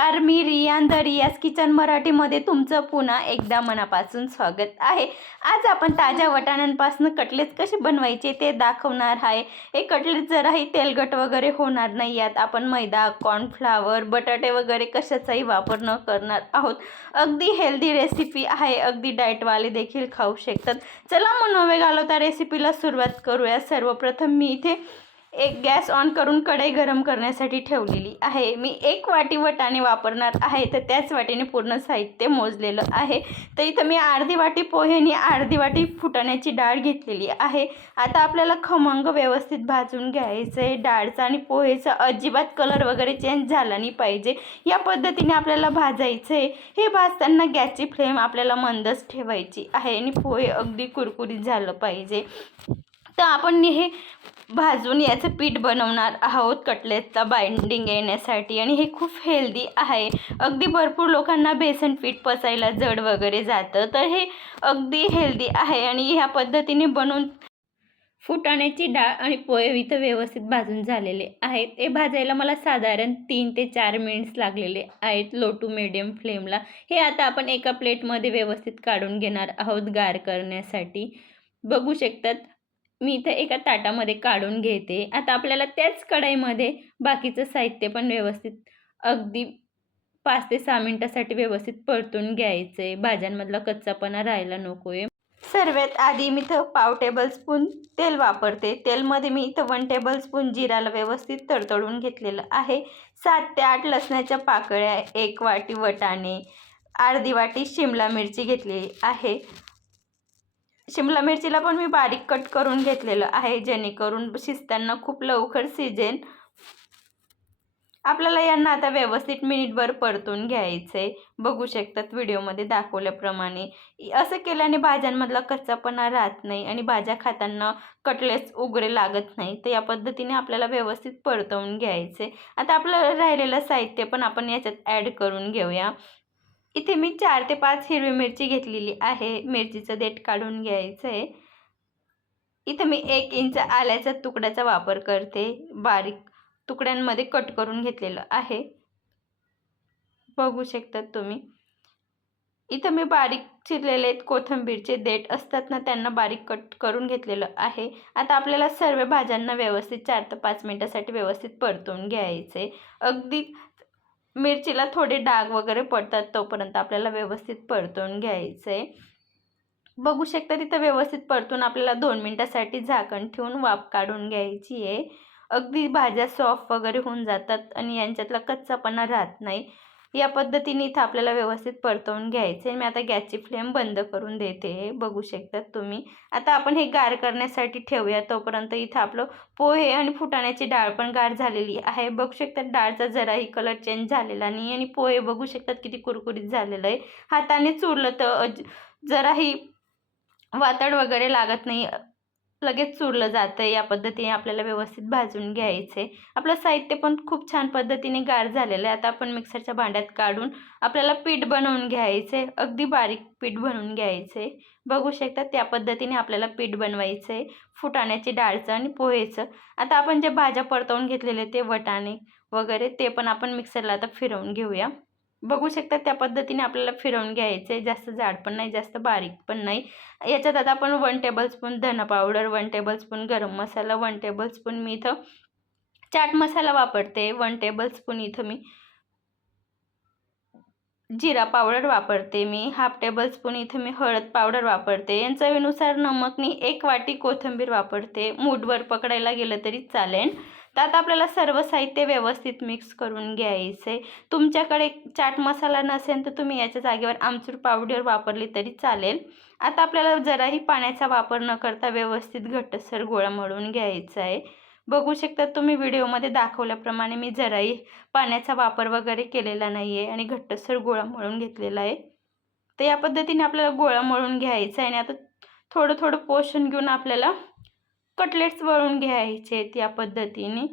नमस्कार, मी रियान द रियाज किचन मराठीमध्ये तुमचं पुन्हा एकदा मनापासून स्वागत आहे। आज आपण ताज्या वाटाण्यांपासून कटलेट कसे बनवायचे ते दाखवणार आहे। हे कटलेट जराही तेलकट वगैरे होणार नाही। यात आपण मैदा, कॉर्नफ्लावर, बटाटे वगैरे कशाचाही वापर न करणार आहोत। अगदी हेल्दी रेसिपी आहे, अगदी डाएटवाले देखील खाऊ शकतात। चला मग न वेळ घालवता रेसिपीला सुरुवात करूया। सर्वप्रथम मी इथे एक गॅस ऑन करून कढई गरम करण्यासाठी ठेवलेली आहे। मी 1 वाटी वाटाणे वापरणार आहे, तर त्याच वाटीने पूर्ण साहित्य मोजलेलं आहे। तर इथं मी अर्धी वाटी पोहे आणि अर्धी वाटी फुटाण्याची डाळ घेतलेली आहे। आता आपल्याला खमंग व्यवस्थित भाजून घ्यायचं आहे। डाळचा आणि पोहेचा अजिबात कलर वगैरे चेंज झाला नाही पाहिजे, या पद्धतीने आपल्याला भाजायचं आहे। हे भाजताना गॅसची फ्लेम आपल्याला मंदच ठेवायची आहे आणि पोहे अगदी कुरकुरीत झालं पाहिजे। तर आपण हे भाजून याचं पीठ बनवणार आहोत कटलेटचा बाइंडिंग येण्यासाठी, आणि हे खूप हेल्दी आहे। अगदी भरपूर लोकांना बेसन पीठ पचायला जड वगैरे जातं, तर हे अगदी हेल्दी आहे। आणि ह्या पद्धतीने बनवून फुटाण्याची डाळ आणि पोहे इथं व्यवस्थित भाजून झालेले आहेत। हे भाजायला मला साधारण 3 ते 4 मिनिट्स लागलेले आहेत, लो टू मीडियम फ्लेमला। हे आता आपण एका प्लेटमध्ये व्यवस्थित काढून घेणार आहोत गार करण्यासाठी। बघू शकतात, मी इथं एका ताटामध्ये काढून घेते। आता आपल्याला त्याच कढईमध्ये बाकीचं साहित्य पण व्यवस्थित अगदी 5 ते 6 मिनिटासाठी व्यवस्थित परतून घ्यायचं आहे। भाज्यांमधला कच्चापणा राहायला नको आहे। सर्वात आधी मी इथं पाव टेबलस्पून तेल वापरते। तेलमध्ये मी इथं 1 टेबलस्पून जिराला व्यवस्थित तडतडून घेतलेलं आहे। 7 ते 8 लसणाच्या पाकळ्या, 1 वाटी वाटाणे, अर्धी वाटी शिमला मिरची घेतलेली आहे। शिमला मिरचीला पण मी बारीक कट करून घेतलेलं आहे, जेणेकरून शिजताना खूप लवकर शिजेल। आपल्याला यांना आता व्यवस्थित मिनिटभर परतून घ्यायचे। बघू शकतात व्हिडिओमध्ये दाखवल्याप्रमाणे। असं केल्याने भाज्यांमधला कच्चापणा राहत नाही आणि भाज्या खाताना कटलेट्स उघडे लागत नाही। तर या पद्धतीने आपल्याला व्यवस्थित परतवून घ्यायचे। आता आपलं राहिलेलं साहित्य पण आपण याच्यात ॲड करून घेऊया। इथे मी 4 ते 5 हिरवी मिरची घेतलेली आहे। मिरचीचं देठ काढून घ्यायचं आहे। इथे मी 1 इंच आल्याच्या तुकड्याचा वापर करते, बारीक तुकड्यांमध्ये कट करून घेतलेलं आहे। बघू शकतात तुम्ही। इथं मी बारीक चिरलेले कोथिंबीरचे देठ असतात ना, त्यांना बारीक कट करून घेतलेलं आहे। आता आपल्याला सर्व भाज्यांना व्यवस्थित 4 ते 5 मिनिटासाठी व्यवस्थित परतून घ्यायचे। अगदी मिरचीला थोडे डाग वगैरे पडतात तोपर्यंत आपल्याला व्यवस्थित परतून घ्यायचे। बघू शकता तिथं व्यवस्थित परतून आपल्याला 2 मिनिटासाठी झाकण ठेवून वाफ काढून घ्यायची आहे। अगदी भाज्या सॉफ्ट वगैरे होऊन जातात आणि यांच्यातला कच्चापणा राहत नाही। या पद्धतीने इथं आपल्याला व्यवस्थित परतवून घ्यायचे। मी आता गॅसची फ्लेम बंद करून देते, बघू शकतात तुम्ही। आता आपण हे गार करण्यासाठी ठेवूया, तोपर्यंत इथं आपलं पोहे आणि फुटाण्याची डाळ पण गार झालेली आहे। बघू शकतात डाळचा जराही कलर चेंज झालेला नाही आणि पोहे बघू शकतात किती कुरकुरीत झालेलं आहे। हाताने चुरलं तर जराही वातड वगैरे लागत नाही, लगेच चुरलं जातं। या पद्धतीने आपल्याला व्यवस्थित भाजून घ्यायचे। आपलं साहित्य पण खूप छान पद्धतीने गार झालेलं आहे। आता आपण मिक्सरच्या भांड्यात काढून आपल्याला पीठ बनवून घ्यायचे, अगदी बारीक पीठ बनवून घ्यायचे। बघू शकता त्या पद्धतीने आपल्याला पीठ बनवायचं आहे, फुटाण्याची डाळचं आणि पोहेचं। आता आपण जे भाज्या परतवून घेतलेले ते वाटाणे वगैरे ते पण आपण मिक्सरला आता फिरवून घेऊया। बघू शकता त्या पद्धतीने आपल्याला फिरवून घ्यायचे, जास्त जाड पण नाही, जास्त बारीक पण नाही। याच्यात आता आपण 1 टेबलस्पून धना पावडर, 1 टेबलस्पून गरम मसाला, 1 टेबलस्पून मी इथं चाट मसाला वापरते, 1 टेबलस्पून इथं मी जिरा पावडर वापरते, मी 1/2 टेबलस्पून इथं मी हळद पावडर वापरते, चवीनुसार नमक, मी 1 वाटी कोथिंबीर वापरते, मूठभर पकडायला गेलं तरी चालेल। तर आता आपल्याला सर्व साहित्य व्यवस्थित मिक्स करून घ्यायचे। तुमच्याकडे चाट मसाला नसेल तर तुम्ही याच्या जागेवर आमचूर पावडर वापरली तरी चालेल। आता आपल्याला जराही पाण्याचा वापर न करता व्यवस्थित घट्टसर गोळा मळून घ्यायचा आहे। बघू शकता तुम्ही व्हिडिओमध्ये दाखवल्याप्रमाणे मी जराही पाण्याचा वापर वगैरे केलेला नाही आहे आणि घट्टसर गोळा मळून घेतलेला आहे। तर या पद्धतीने आपल्याला गोळा मळून घ्यायचा आहे आणि आता थोडं थोडं पोषण घेऊन आपल्याला कटलेट्स वळून घ्यायचे आहेत। या पद्धतीने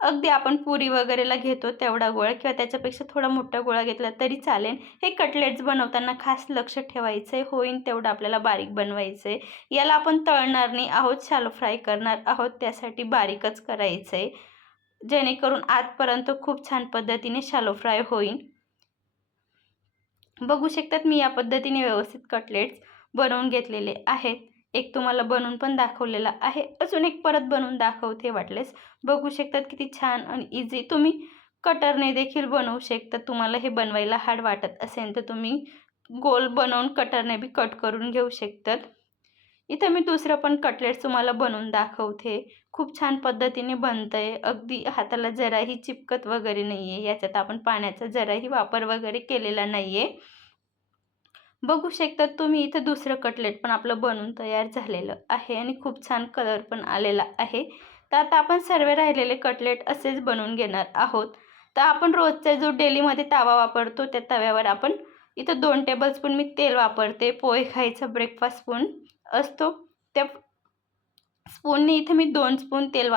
अगदी आपण पुरी वगैरेला घेतो तेवढा गोळा किंवा त्याच्यापेक्षा थोडा मोठा गोळा घेतला तरी चालेल। हे कटलेट्स बनवताना खास लक्ष ठेवायचं आहे, होईन तेवढं आपल्याला बारीक बनवायचं आहे। याला आपण तळणार नाही आहोत, शॅलो फ्राय करणार आहोत, त्यासाठी बारीकच करायचं आहे। जेणेकरून आतपर्यंत खूप छान पद्धतीने शॅलो फ्राय होईल। बघू शकतात मी या पद्धतीने व्यवस्थित कटलेट्स बनवून घेतलेले आहेत। एक तुम्हाला बनवून पण दाखवलेला आहे, अजून एक परत बनवून दाखवते वाटलेस। बघू शकतात किती छान आणि इझी तुम्ही कटरने देखील बनवू शकता। तुम्हाला हे बनवायला हार्ड वाटत असेल तर तुम्ही गोल बनवून कटरने बी कट करून घेऊ शकतात। इथं मी दुसरं पण कटलेट्स तुम्हाला बनवून दाखवते। खूप छान पद्धतीने बनतंय, अगदी हाताला जराही चिपकत वगैरे नाहीये। याच्यात आपण पाण्याचा जराही वापर वगैरे केलेला नाहीये। बघू शकता तुम्ही इथं दुसरं कटलेट पण आपलं बनवून तयार झालेलं आहे आणि खूप छान कलर पण आलेला आहे। तर आता आपण सर्व राहिलेले कटलेट असेच बनवून घेणार आहोत। तर आपण रोजचा जो डेलीमध्ये तवा वापरतो त्या तव्यावर आपण इथं 2 टेबलस्पून मी तेल वापरते। पोहे खायचा ब्रेकफास्ट स्पून असतो त्या स्पूनने इथे मी 2 स्पून तेल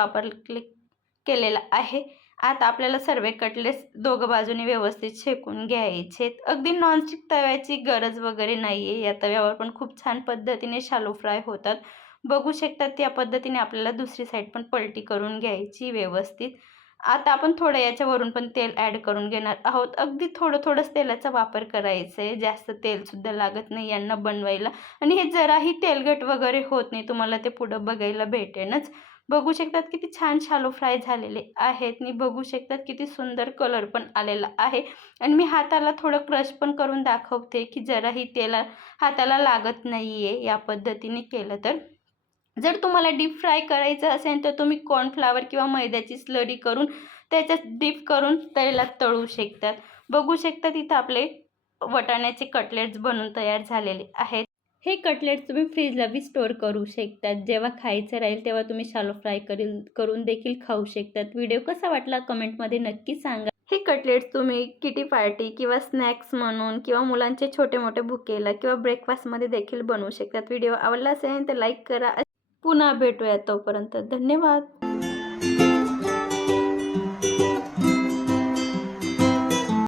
केलेलं आहे। आता आपल्याला सर्व कटलेट्स दोघं बाजूने व्यवस्थित शेकून घ्यायचेत। अगदी नॉनस्टिक तव्याची गरज वगैरे नाहीये। या तव्यावर पण खूप छान पद्धतीने शॅलो फ्राय होतात। बघू शकतात त्या पद्धतीने आपल्याला दुसरी साईड पण पलटी करून घ्यायची व्यवस्थित। आता आपण थोडं याच्यावरून पण तेल ॲड करून घेणार आहोत। अगदी थोडंच तेलाचा वापर करायचा आहे, जास्त तेलसुद्धा लागत नाही यांना बनवायला आणि हे जराही तेलकट वगैरे होत नाही, तुम्हाला ते पुढं बघायला भेटेनच। बघू शकतात किती छान शॅलो फ्राय झालेले आहेत आणि बघू शकतात किती सुंदर कलर पण आलेला आहे आणि मी हाताला थोडं क्रश पण करून दाखवते की जराही तेल हाताला लागत नाहीये या पद्धतीने केलं तर। जर तुम्हाला डीप फ्राय करायचं असेल तर तुम्ही कॉर्नफ्लॉवर किंवा मैद्याची स्लरी करून त्याच्यात डीप करून तेलात तळू शकतात। बघू शकतात इथं आपले वाटाण्याचे कटलेट्स बनून तयार झालेले आहेत। हे कटलेट्स तुम्ही फ्रीजला बी स्टोअर करू शकतात। जेव्हा खायचं राहील तेव्हा तुम्ही शॅलो फ्राय करून देखील खाऊ शकतात। व्हिडिओ कसा वाटला कमेंटमध्ये नक्की सांगा। हे कटलेट्स तुम्ही किटी पार्टी किंवा स्नॅक्स म्हणून किंवा मुलांचे छोटे मोठे भुकेला किंवा ब्रेकफास्टमध्ये देखील बनवू शकतात। व्हिडिओ आवडला असेल तर लाईक करा। पुन्हा भेटूया, तोपर्यंत धन्यवाद।